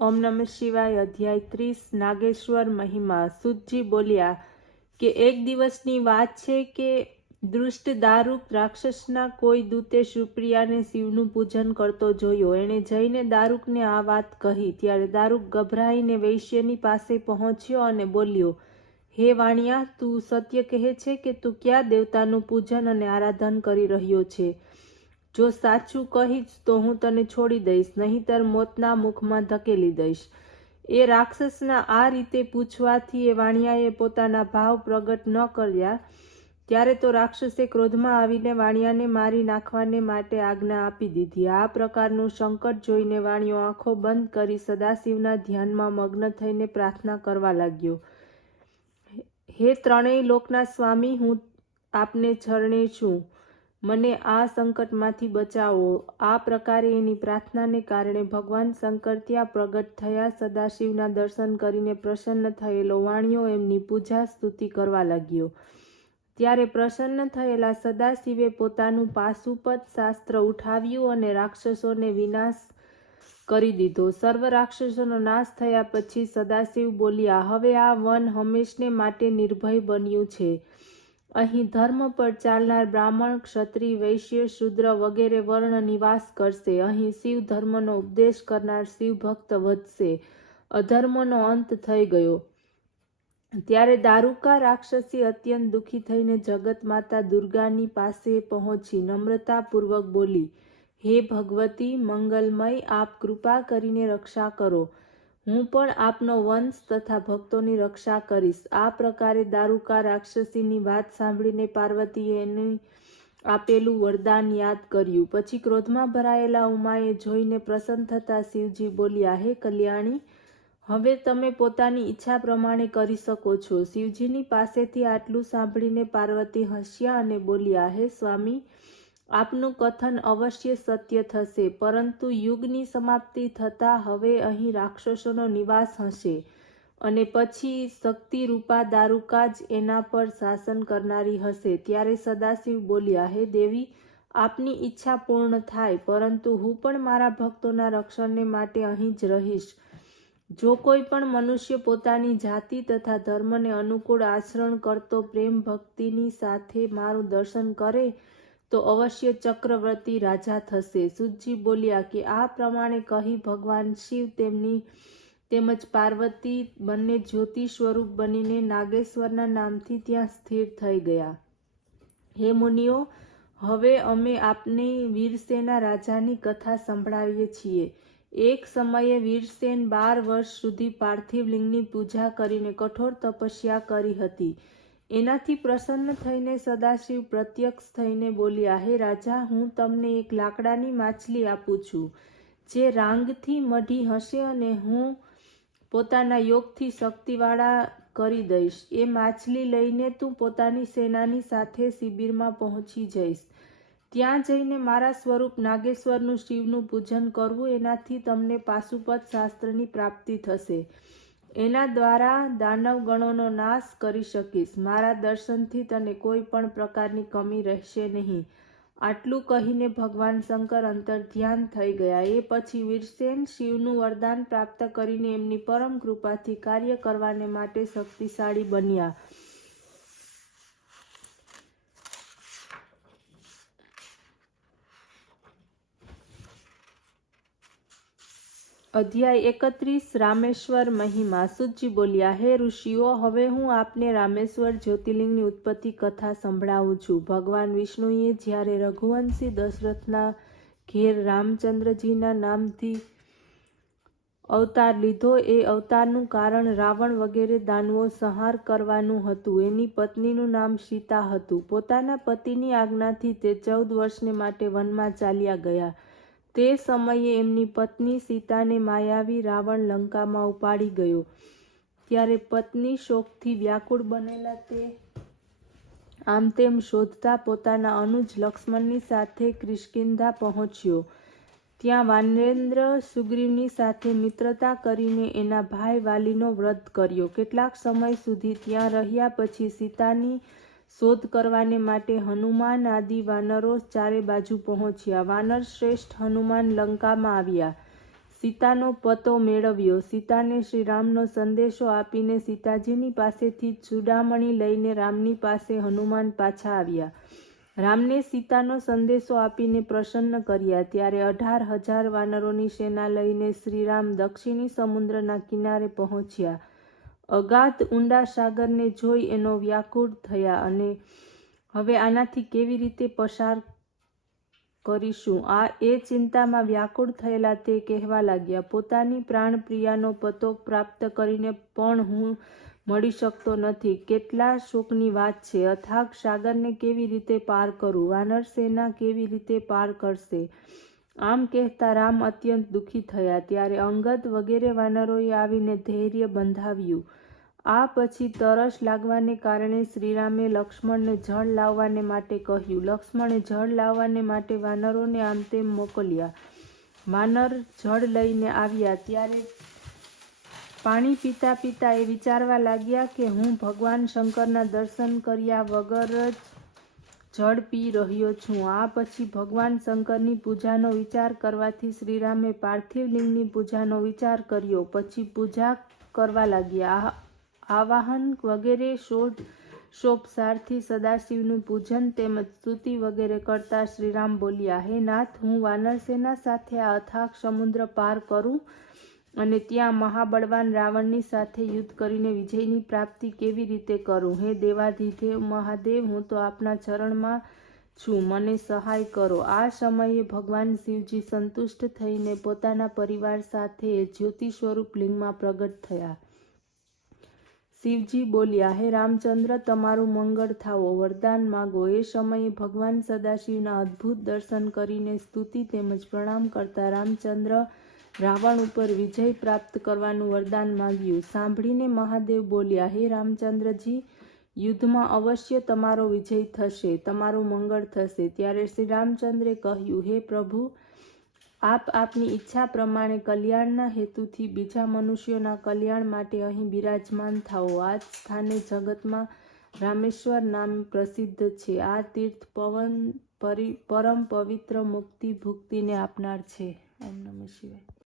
ઓમ નમઃ શિવાય. અધ્યાય 30 નાગેશ્વર મહિમા. સુતજી બોલ્યા કે એક દિવસની વાત છે કે દુષ્ટ દારૂક રાક્ષસના કોઈ દૂતે સુપ્રિયાને શિવનું પૂજન કરતો જોયો. એણે જઈને દારૂકને આ વાત કહી. ત્યારે દારૂક ગભરાઈને વૈશ્યની પાસે પહોંચ્યો અને બોલ્યો, હે વાણિયા, તું સત્ય કહે છે કે તું કયા દેવતાનું પૂજન અને આરાધન કરી રહ્યો છે? જો સાચું કહીશ તો હું તને છોડી દઈશ, નહીંતર મોતના મુખમાં ધકેલી દઈશ. એ રાક્ષસના આ રીતે પૂછવાથી એ વાણિયાએ પોતાના ભાવ પ્રગટ ન કર્યા. ત્યારે તો રાક્ષસે ક્રોધમાં આવીને વાણિયાને મારી નાખવાને માટે આજ્ઞા આપી દીધી. આ પ્રકારનું સંકટ જોઈને વાણિયો આંખો બંધ કરી સદાશિવના ધ્યાનમાં મગ્ન થઈને પ્રાર્થના કરવા લાગ્યો. હે ત્રણેય લોકના સ્વામી, હું આપને શરણે છું, મને આ સંકટમાંથી બચાવો. આ પ્રકારે એની પ્રાર્થનાને કારણે ભગવાન શંકર ત્યાં પ્રગટ થયા. સદાશિવના દર્શન કરીને પ્રસન્ન થયેલો વાણિયો એમની પૂજા સ્તુતિ કરવા લાગ્યો. ત્યારે પ્રસન્ન થયેલા સદાશિવે પોતાનું પાશુપત શાસ્ત્ર ઉઠાવ્યું અને રાક્ષસોને વિનાશ કરી દીધો. સર્વ રાક્ષસોનો નાશ થયા પછી સદાશિવ બોલ્યા, હવે આ વન હંમેશને માટે નિર્ભય બન્યું છે. અહીં ધર્મ પર ચાલનાર બ્રાહ્મણ, ક્ષત્રિય, વૈશ્ય, શૂદ્ર વગેરે વર્ણ નિવાસ કરશે. અહીં શિવ ધર્મનો ઉપદેશ કરનાર શિવ ભક્ત વધશે. અધર્મનો અંત થઈ ગયો. ત્યારે દારૂકા રાક્ષસી અત્યંત દુઃખી થઈને જગત માતા દુર્ગાની પાસે પહોંચી નમ્રતાપૂર્વક બોલી, હે ભગવતી મંગલમય, આપ કૃપા કરીને રક્ષા કરો. હું પણ આપનો વંશ તથા ભક્તોની રક્ષા કરીશ. આ પ્રકારે દારૂકા રાક્ષસીની વાત સાંભળીને પાર્વતીએ એનું આપેલું વરદાન યાદ કર્યું. પછી ક્રોધમાં ભરાયેલા ઉમાએ જોઈને પ્રસન્ન થતા શિવજી બોલ્યા, હે કલ્યાણી, હવે તમે પોતાની ઈચ્છા પ્રમાણે કરી શકો છો. શિવજીની પાસેથી આટલું સાંભળીને પાર્વતી હસ્યા અને બોલ્યા, હે સ્વામી, આપનું કથન અવશ્ય સત્ય થશે, પરંતુ યુગની સમાપ્તિ થતાં હવે અહીં રાક્ષસોનો નિવાસ હશે અને પછી શક્તિરૂપા દારૂકા જ એના પર શાસન કરનારી હશે. ત્યારે સદાશિવ બોલ્યા, હે દેવી, આપની ઈચ્છા પૂર્ણ થાય, પરંતુ હું પણ મારા ભક્તોના રક્ષણને માટે અહીં જ રહીશ. જો કોઈ પણ મનુષ્ય પોતાની જાતિ તથા ધર્મને અનુકૂળ આચરણ કરતો પ્રેમ ભક્તિની સાથે મારું દર્શન કરે તો અવશ્ય ચક્રવર્તી રાજા થશે. સુતજી બોલ્યા કે આ પ્રમાણે કહી ભગવાન શિવ તેમજ પાર્વતી બંને જ્યોતિ સ્વરૂપ બનીને નાગેશ્વરના નામથી ત્યાં સ્થિર થઈ ગયા. હે મુનિઓ, હવે અમે આપને વીરસેના રાજાની કથા સંભળાવીએ છીએ. એક સમયે વીરસેન 12 વર્ષ સુધી પાર્થિવ લિંગની પૂજા કરીને કઠોર તપસ્યા કરી હતી. એનાથી પ્રસન્ન થઈને સદાશિવ પ્રત્યક્ષ થઈને બોલ્યા, હે રાજા, હું તમને એક લાકડાની માછલી આપું છું, જે રાંગથી મઢી હશે અને હું પોતાના યોગથી શક્તિવાળા કરી દઈશ. એ માછલી લઈને તું પોતાની સેનાની સાથે શિબિરમાં પહોંચી જઈશ. ત્યાં જઈને મારા સ્વરૂપ નાગેશ્વરનું શિવનું પૂજન કરવું, એનાથી તમને પાશુપત શાસ્ત્રની પ્રાપ્તિ થશે. એના દ્વારા દાનવ ગણોનો નાશ કરી શકીશ. મારા દર્શનથી તને કોઈ પણ પ્રકારની કમી રહેશે નહીં. આટલું કહીને ભગવાન શંકર અંતર્ધ્યાન થઈ ગયા. એ પછી વીરસેન શિવનું વરદાન પ્રાપ્ત કરીને એમની પરમ કૃપાથી કાર્ય કરવાને માટે શક્તિશાળી બન્યા. અધ્યાય 31 રામેશ્વર મહિમા. સુતજી બોલ્યા, હે ઋષિઓ, હવે હું આપને રામેશ્વર જ્યોતિર્લિંગની ઉત્પત્તિ કથા સંભળાવું છું. ભગવાન વિષ્ણુએ જ્યારે રઘુવંશી દશરથના ઘેર રામચંદ્રજીના નામથી અવતાર લીધો, એ અવતારનું કારણ રાવણ વગેરે દાનવો સંહાર કરવાનું હતું. એની પત્નીનું નામ સીતા હતું. પોતાના પતિની આજ્ઞાથી તે 14 વર્ષને માટે વનમાં ચાલ્યા ગયા. તે સમયે એમની પત્ની સીતાને માયાવી રાવણ લંકામાં ઉપાડી ગયો. ત્યારે પત્ની શોકથી વ્યાકુળ બનેલા તે આમ તેમ શોધતા પોતાના અનુજ લક્ષ્મણની સાથે કિષ્કિંધા પહોંચ્યો. ત્યાં વાનરેન્દ્ર સુગ્રીવની સાથે મિત્રતા કરીને એના ભાઈ વાલીનો વધ કર્યો. કેટલાક સમય સુધી ત્યાં રહ્યા પછી સીતાની શોધ કરવાને માટે હનુમાન આદિ વાનરો ચારે બાજુ પહોંચ્યા. વાનર શ્રેષ્ઠ હનુમાન લંકામાં આવ્યા. સીતાનો પતો મેળવ્યો. સીતાને શ્રી રામનો સંદેશો આપીને સીતાજીની પાસેથી ચૂડામણી લઈને રામની પાસે હનુમાન પાછા આવ્યા. રામને સીતાનો સંદેશો આપીને પ્રસન્ન કર્યા. ત્યારે 18,000 વાનરોની સેના લઈને શ્રીરામ દક્ષિણી સમુદ્રના કિનારે પહોંચ્યા. અગાધ ઊંડા સાગરને જોઈ એનો વ્યાકુળ થયા અને હવે આનાથી કેવી રીતે પસાર કરીશું એ ચિંતામાં વ્યાકુળ થયેલા તે કહેવા લાગ્યા, પોતાની પ્રાણપ્રિયાનો પતો પ્રાપ્ત કરીને પણ હું મળી શકતો નથી. કેટલા શોકની વાત છે. અથાગ સાગરને કેવી રીતે પાર કરું? વાનર સેના કેવી રીતે પાર કરશે? આમ કહેતા રામ અત્યંત દુઃખી થયા. ત્યારે અંગદ વગેરે વાનરોએ આવીને ધૈર્ય બંધાવ્યું. આ પછી તરસ લાગવાને કારણે શ્રીરામે લક્ષ્મણને જળ લાવવાને માટે કહ્યું. લક્ષ્મણે જળ લાવવાને માટે વાનરોને આમ તેમ મોકલ્યા. વાનર જળ લઈને આવ્યા. ત્યારે પાણી પીતા પીતા એ વિચારવા લાગ્યા કે હું ભગવાન શંકરના દર્શન કર્યા વગર જ જળ પી રહ્યો છું. આ પછી ભગવાન શંકરની પૂજાનો વિચાર કરવાથી શ્રીરામે પાર્થિવ લિંગની પૂજાનો વિચાર કર્યો. પછી પૂજા કરવા લાગ્યા. આવાહન વગેરે ષોડશોપચારથી સદાશિવનું પૂજન તેમજ સ્તુતિ વગેરે કરતા શ્રીરામ બોલ્યા, હે નાથ, હું વાનરસેના સાથે આ અથાગ સમુદ્ર પાર કરું અને ત્યાં મહાબળવાન રાવણની સાથે યુદ્ધ કરીને વિજયની પ્રાપ્તિ કેવી રીતે કરું? હે દેવાધિદેવ મહાદેવ, હું તો આપના ચરણમાં છું, મને સહાય કરો. આ સમયે ભગવાન શિવજી સંતુષ્ટ થઈને પોતાના પરિવાર સાથે જ્યોતિ સ્વરૂપ લિંગમાં પ્રગટ થયા. શિવજી બોલ્યા, હે રામચંદ્ર, તમારું મંગળ થાવો, વરદાન માગો. એ સમયે ભગવાન સદાશિવના અદ્ભુત દર્શન કરીને સ્તુતિ તેમજ પ્રણામ કરતા રામચંદ્ર રાવણ ઉપર વિજય પ્રાપ્ત કરવાનું વરદાન માગ્યું. સાંભળીને મહાદેવ બોલ્યા, હે રામચંદ્રજી, યુદ્ધમાં અવશ્ય તમારો વિજય થશે, તમારું મંગળ થશે. ત્યારે શ્રી રામચંદ્રે કહ્યું, હે પ્રભુ, આપ આપની ઈચ્છા પ્રમાણે કલ્યાણના હેતુથી બીજા મનુષ્યોના કલ્યાણ માટે અહીં બિરાજમાન થાઓ. આ સ્થાને જગતમાં રામેશ્વર નામ પ્રસિદ્ધ છે. આ તીર્થ પરમ પવિત્ર મુક્તિ ભુક્તિને આપનાર છે. ઓમ નમઃ શિવાય.